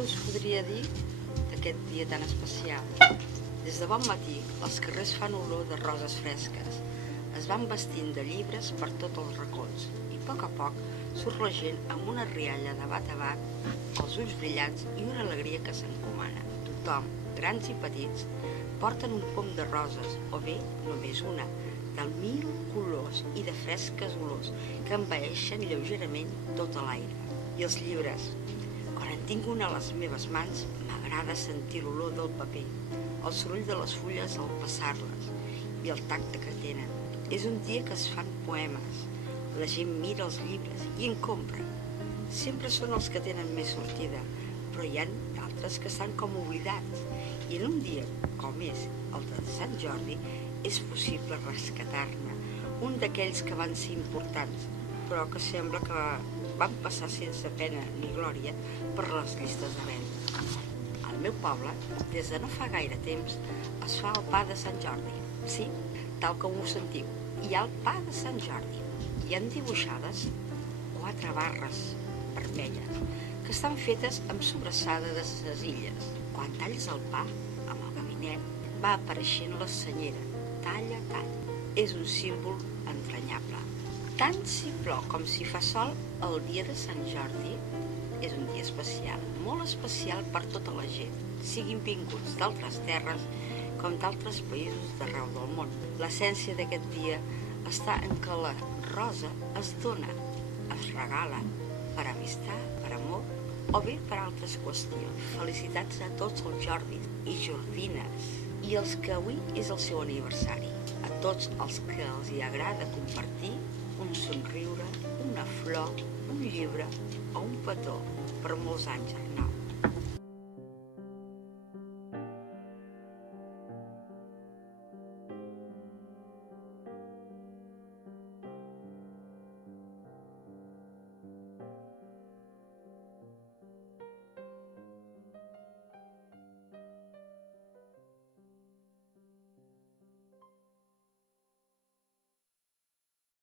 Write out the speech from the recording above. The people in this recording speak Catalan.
que us podria dir d'aquest dia tan especial? Des de bon matí, els carrers fan olor de roses fresques. Es van vestint de llibres per tots els racons i a poc surt la gent amb una rialla de bat a bat, els ulls brillants i una alegria que s'encomana. Tothom, grans i petits, porten un pom de roses, o bé només una, de 1000 colors i de fresques olors que envaeixen lleugerament tot l'aire. I els llibres. Quan en tinc una a les meves mans, m'agrada sentir l'olor del paper, el soroll de les fulles al passar-les i el tacte que tenen. És un dia que es fan poemes, la gent mira els llibres i en compra. Sempre són els que tenen més sortida, però hi ha d'altres que estan com oblidats. I en un dia com és el de Sant Jordi, és possible rescatar-ne un d'aquells que van ser importants, però que sembla que van passar sense pena ni glòria per les llistes de venda. Al meu poble, des de no fa gaire temps, es fa el pa de Sant Jordi. Sí, tal com ho sentiu, hi ha el pa de Sant Jordi. Hi han dibuixades 4 barres vermelles que estan fetes amb sobrassada de sesilles. Quan talles el pa, amb el gabinet, va apareixent la senyera, talla a talla. És un símbol entranyable. Tan simple com si fa sol el dia de Sant Jordi, és un dia especial, molt especial per tota la gent, siguin vinguts d'altres terres com d'altres països d'arreu del món. L'essència d'aquest dia està en que la rosa es dona, es regala, per amistat, per amor o bé per altres qüestions. Felicitats a tots els Jordis i Jordines i els que avui és el seu aniversari. A tots els que els hi agrada compartir un somriure, una flor, un llibre o un petó per molts anys, Arnau.